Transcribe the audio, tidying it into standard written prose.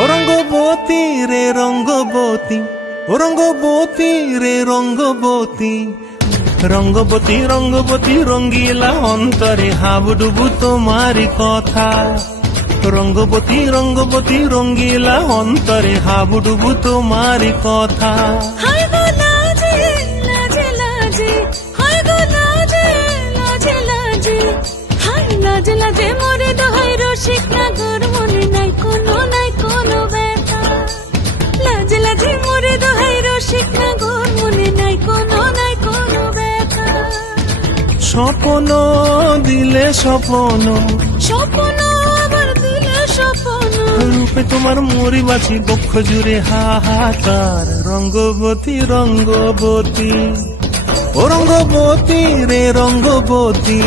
ও রঙ্গবতী রে রঙ্গবতী, ও রঙ্গবতী রে রঙ্গবতী, রঙ্গবতী রঙ্গবতী রঙ্গিলা অন্তরে হাবুডুবু তোমারি কথা। রঙ্গবতী রঙ্গবতী রঙ্গিলা অন্তরে হাবুডুবু তোমারি কথা। লাজে লাজে মোরে দোহাই রসিক নাগর মনে নাই কোনো ব্যথা। লাজে লাজে মোরে দোহাই রসিক নাগর মনে নাই কোনো ব্যথা। স্বপ্ন দিলে স্বপ্ন, স্বপ্ন আবার দিলে স্বপ্ন, রূপে তোমার মরি বাছি বক্ষ জুড়ে হাহাকার। রঙ্গবতী রঙ্গবতী, ও রঙ্গবতী রে রঙ্গবতী।